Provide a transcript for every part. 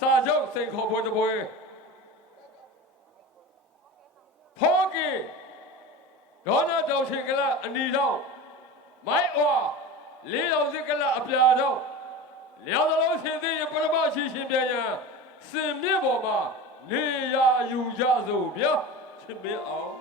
စာချုပ်စိန်ခေါ်ပွဲတစ်ပွဲဖောကီဒေါနာတောင်ရှင်ကလအနီတော့မိုက်အွာလေးတော်စစ်ကလအပြာတော့လျောက်သလုံးရှင်သေးရပရမရှိရှင်ပြန်ရန်စင်မြင့်ပေါ်မှာနေရာယူကြစို့ဗျာရှင်မင်းအောင်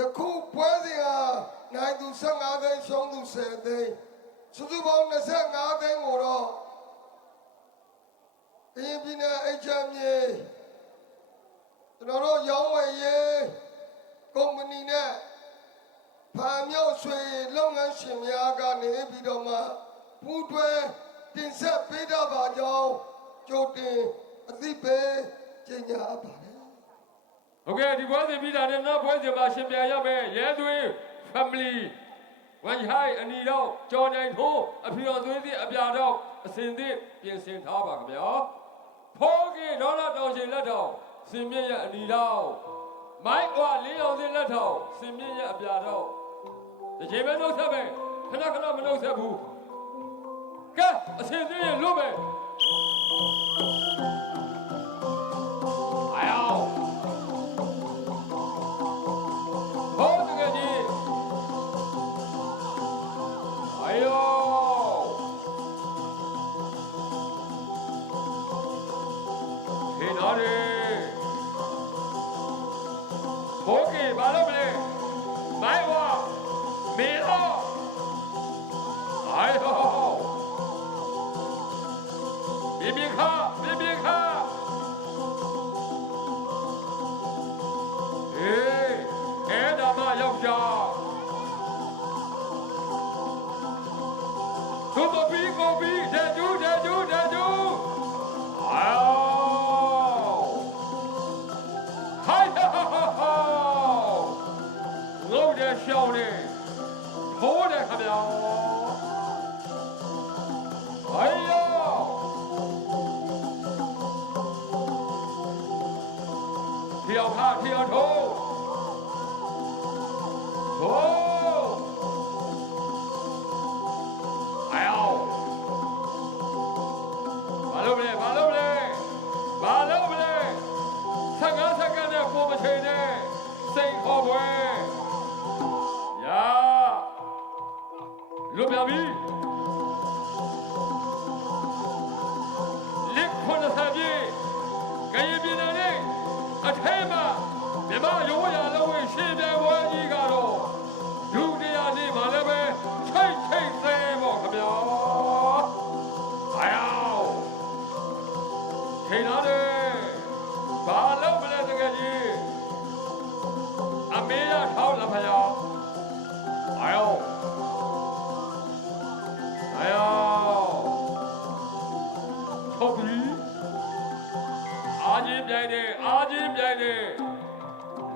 ယခုပွဲစဉ်ဟာနိုင်သူ15သိန်းရှုံးသူ10သိန်းစုစုပေါင်း25သိန်းကိုတော့ကရင်ပြည်နယ်အချမ်းမြေကျွန်တော်တို့ရောင်းဝယ်ရေးကုမ္ပဏီနဲ့ဖာမြောက်ဆွေလုပ်ငန်းရှင်များကနေပြီးတော့မှပူးတွဲတင်ဆက်ပေးတော့ပါကြောင်းကြိုတင်အသိပေးကြေညာပါ တယ်ဟုတ်ကဲ့ဒီပွဲစဉ်ပြီးတာနဲ့နောက်ပွဲစဉ်မှာရှင်ပြန်ရမယ်ရဲသွေး family ဝန်ဟိုင်အနီတော့ကြော်နိုင်ထိုးအဖြူတော်သွေးသည့်အပြာတော့အစင်သည့်ပြင်ဆင်ထားပါကြဗျာဖိုးကီဒေါ်လာတောင်ရှင်လက်ထောင်စင်မြင့်ရဲ့အနီတော့မိုက်ဝါလေးအောင်စင်လက်ထောင်စင်မြင့်ရဲ့အပြာတော့ဒီချိန်ပဲနှုတ်ဆက်ပဲခဏခဏမနှုတ်ဆက်ဘူးကဲအစင်သည့်ရဲ့လွတ်ပဲ ဟင်းတော်ရီဘိုးကြီးဘာလို့မလဲမိုင်ဝါမီလောအယောဘီဘီ ငုတ်တဲ့ရှောင်းနေထိုးတဲ့ခမောင်ဟိုင်ယောထီအောင်ခ လွတ်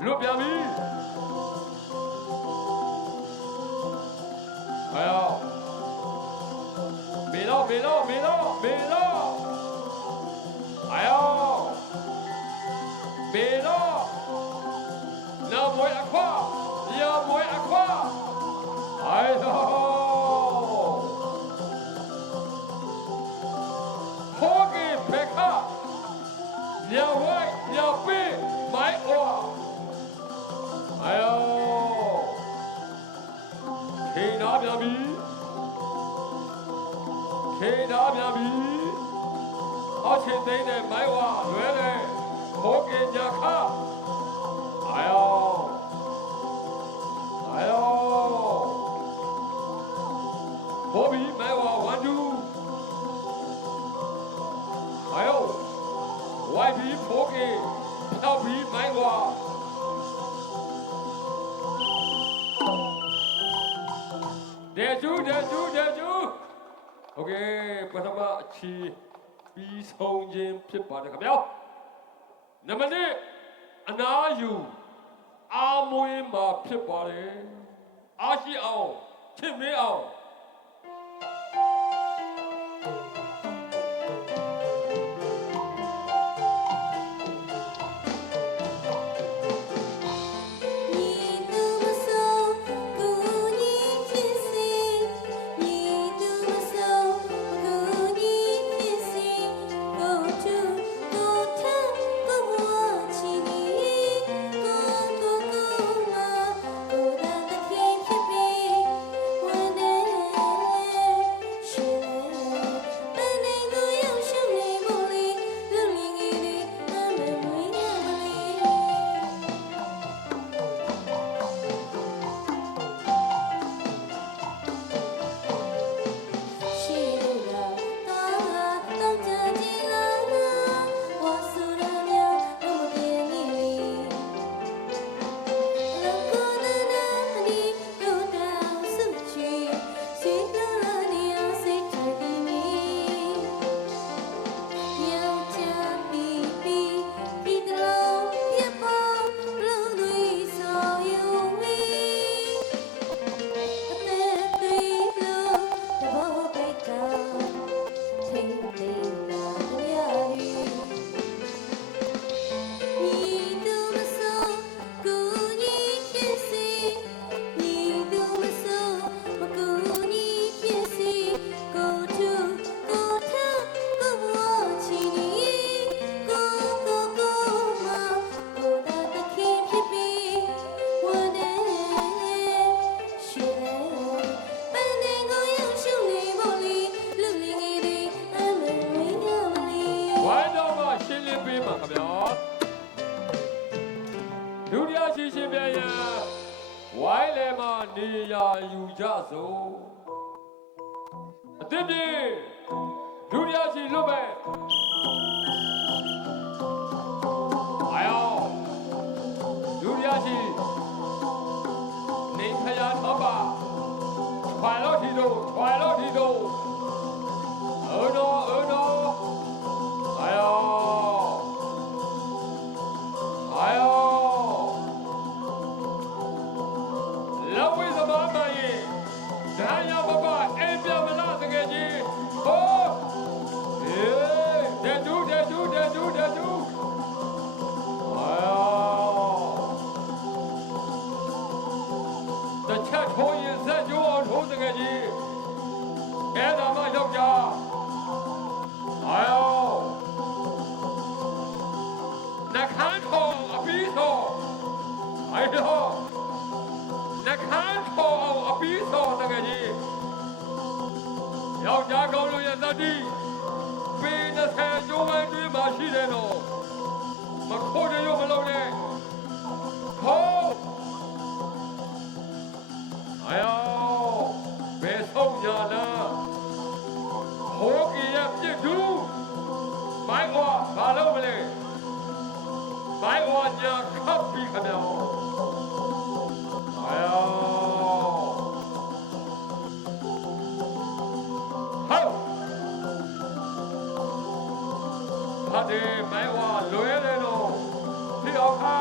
Le permis. Alors. Mais non, mais non, mais non, mais non. Alors. Mais non. Non, moi, à quoi Il y a un moyen à quoi Ah non. ခေနာပြန်ပြီအောက်ချင်သိမ်းတဲ့မိုင်းဝါလွဲတဲ့ခိုးကင်ညာခအာယောအာယောဘိုးဘီမိုင်းဝါ1 2အာယော YB ခိုးကင်ဖြောက်ပြီးမိုင်းဝါဒေဂျူဒေဂျူဒေဂျူ โอเคပထမအချီပြီးဆုံးခြင်းဖြစ်ပါတယ်ခင်ဗျာနံပါတ်1အနာယူအာမွေးမှာဖြစ်ပါတယ်အားရှိအောင်ချစ်မေးအောင် ပြေဒုတိယရှင်းလွတ်မဲ့အာယောဒုတိယရှင်းနေခရတော့ပါခွာလို့ဒီတော့ခွာလို့ နှခမ်းထောင်အပီးထောင်အဲ့တော့နှခမ်းထောင်အောင်အပီးထောင်တကယ်ကြီးယောက်ျားကောင်းလို့ရဲ့သတ္တိပေ20ကျိုးဝမ်းတွင်းမှာရှိတယ်တော့မခိုးကြရုံမလုပ်နဲ့ခေါ်အယောဘယ်ဆုံးကြလားဟိုးကြီးရဲ့ပြစ်ဒူးမိုက်ဟောဘာလုပ်မလဲ ဘိုင်ဝါညာခပ်ပြီးခမောအာယောဟောဟာဒီဘိုင်ဝါလွယ်တယ်တော့ဒီအောင်ခါ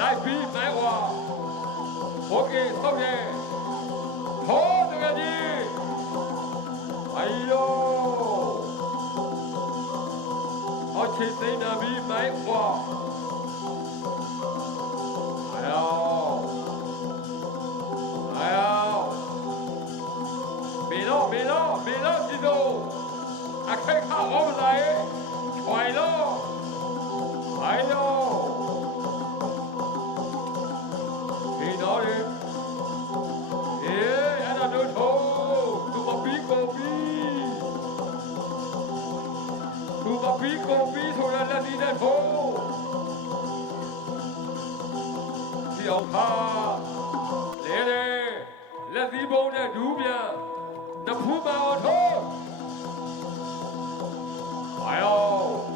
来比赛我 ok ok 好这个你哎呦。ok 谁的比赛我哎呦哎呦别闹别闹别闹别闹别闹啊看我们来快乐哎呦。The Alpha. Lady, let the bone and do ya. The Puma on home. I know.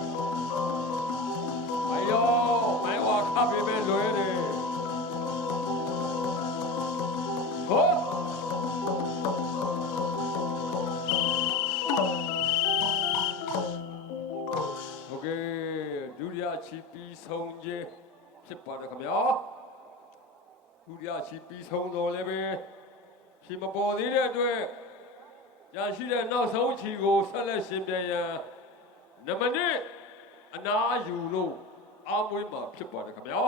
အယောမိုင်းဝါခပ်ပေးမဲ့လွယ်တယ်ဟောโอเคဒုတိယချီပီဆုံးခြင်းဖြစ်ပါတယ်ခင်ဗျာ ဒုတိယချီပီဆုံးတော်လည်းပဲချီမပေါ်သေးတဲ့အတွက်ရရှိတဲ့နောက်ဆုံးချီကိုဆက်လက်ရှင်ပြန်ရန်နမနစ်အနာယူလို့အားမွေးမှာဖြစ်ပါတယ်ခင်ဗျာ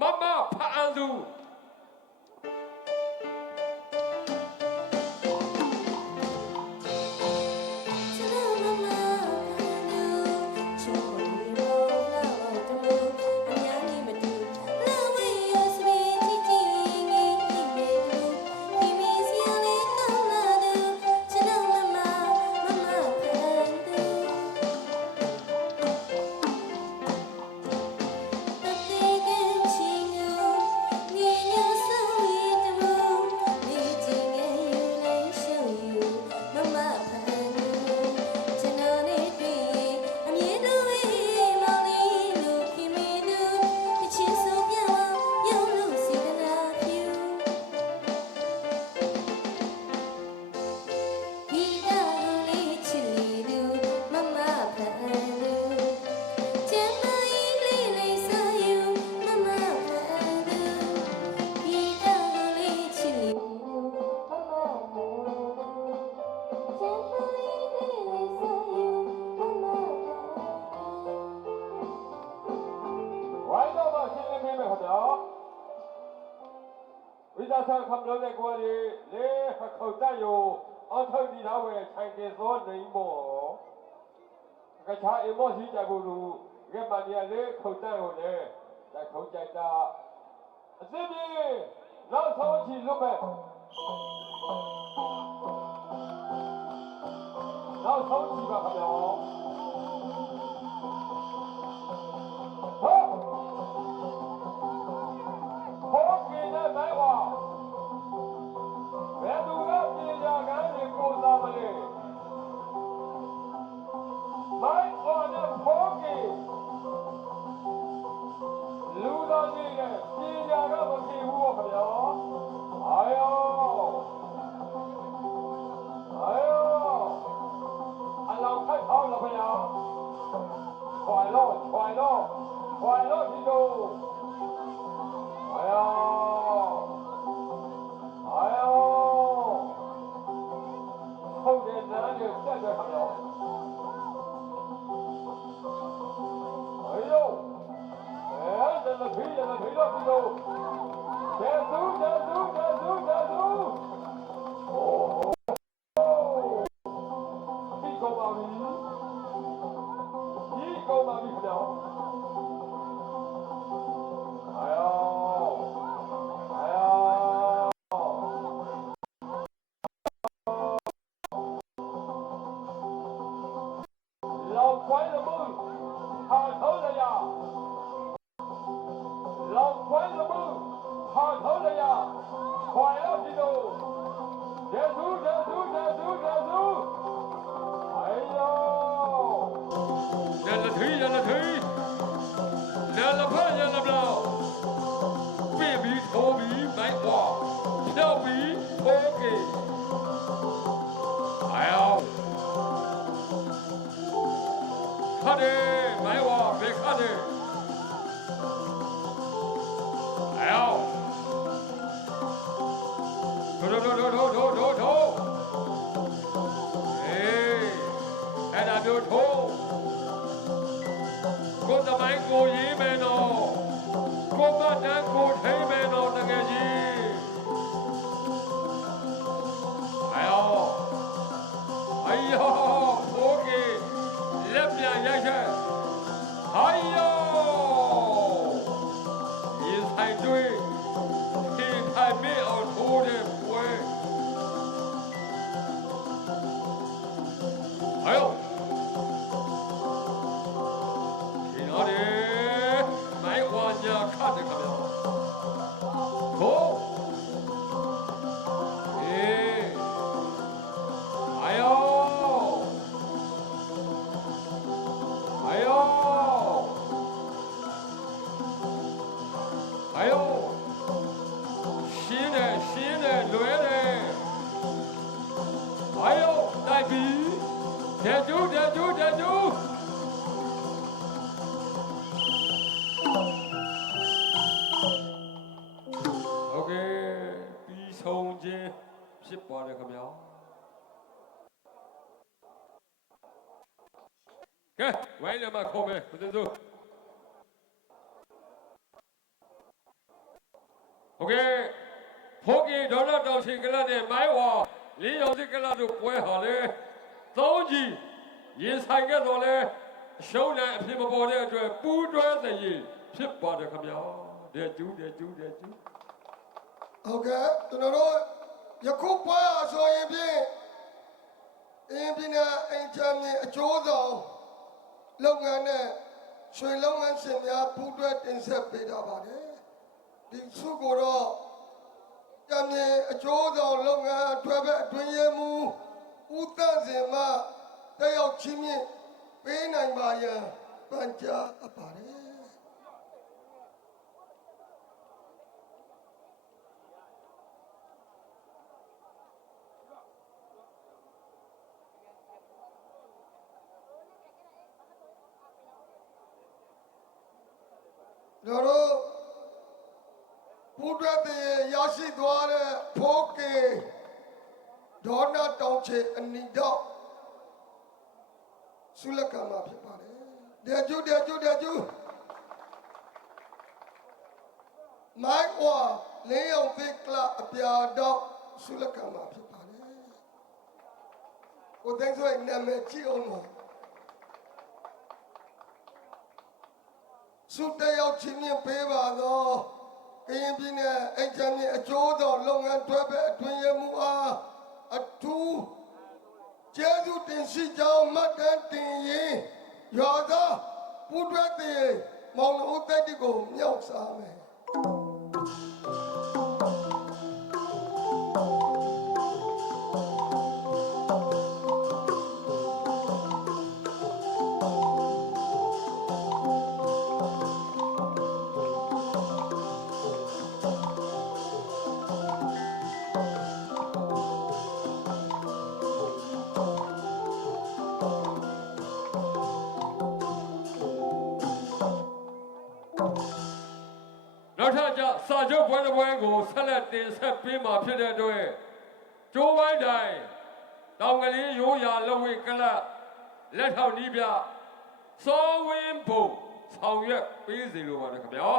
မမဖအန်သူ ခမ်လို့တဲ့ကွာလေလေခခေါတယောအောက်ထောက်ဒီသားဝဲခြိုင်တဲ့သောနေမောကချာအမောရှိကြဘူးလူကမနီယာလေခေါတယောလေဒါခေါကြိုက်တာအစစ်ပြေနောက်ဆုံးချီလွတ်မဲ့နောက်ဆုံးချီပါခင်ဗျာ 拉力不了。哎呀！快了，皮总！结束，结束，结束，结束。哎呦，新人新人累嘞！哎呦，大宾，赞助赞助赞助！OK，比赛开始，八许跑那个苗。看，弯两码，可不可以？不准走。 ဖိုးကီဒေါ်လာတောင်ရှင်ကလတ်နဲ့မိုင်းဝါလေးရောင်စစ်ကလတ်တို့ပွဲဟာလေသုံးကြီးရင်ဆိုင်ခဲ့တော့လေအရှုံးနဲ့အဖြစ်မပေါ်တဲ့အတွက်ပူးတွဲသရေးဖြစ်ပါတယ်ခင်ဗျာတဲ့ကျူးတဲ့ကျူးတဲ့ကျူးဟုတ်ကဲ့ကျွန်တော်တို့ယခုပွဲအားဆိုရင်ဖြင့်အင်းပြည်နယ်အိမ်ချမ်းမြေအကျိုးဆောင်လုပ်ငန်းနဲ့ရွှေလုပ်ငန်းရှင်များပူးတွဲတင်ဆက်ပေးတာပါတယ်ဒီစုကိုတော့ တမ်းမြေအကျိုးဆောင်လုပ်ငန်းအတွက်ပဲအတွင်းရဲမှုဦးတန့်စင်မှတက်ရောက်ချင်းမြင့်ပေးနိုင်ပါရန်ပန်ကြားအပ်ပါတယ်ကျွန်တော် တို့ပူတွက်တဲ့ရရှိသွားတဲ့ဖိုးကေဒေါနာတောင်ချေအနီတော့ဆုလကံမှာဖြစ်ပါတယ်ဒေကျူဒေကျူဒေကျူမိုက်ဝါလေးအောင်သိကလအပြာတော့ဆုလကံမှာဖြစ်ပါတယ်ကိုသိန်းစွဲနာမည်ကြည့်အောင်ပါဆုတက်ရောက်ချင်းမြင့်ပေးပါသော ကရင်ပြည်နယ်အချမ်းမြေအကျိုးတော်လုပ်ငန်းတွဲပဲအတွင်ရမှုအားအထူးကျေးဇူးတင်ရှိကြောင်းမှတ်တမ်းတင်ရင်ရွာသားပူတွဲတဲ့မောင်လုံးတက်တီကိုမြောက်စားမယ် နောက်ထပ်ကျစာချုပ်ပွဲတစ်ပွဲကိုဆက်လက်တင်ဆက်ပေးမှာဖြစ်တဲ့အတွက်ကျိုးဝိုင်းတိုင်းတောင်ကလေးရိုးရာလက်ဝဲကလပ်လက်ထောက်နီးပြစောဝင်းဘုံဆောင်ရွက်ပေးစီလိုပါတယ်ခင်ဗျာ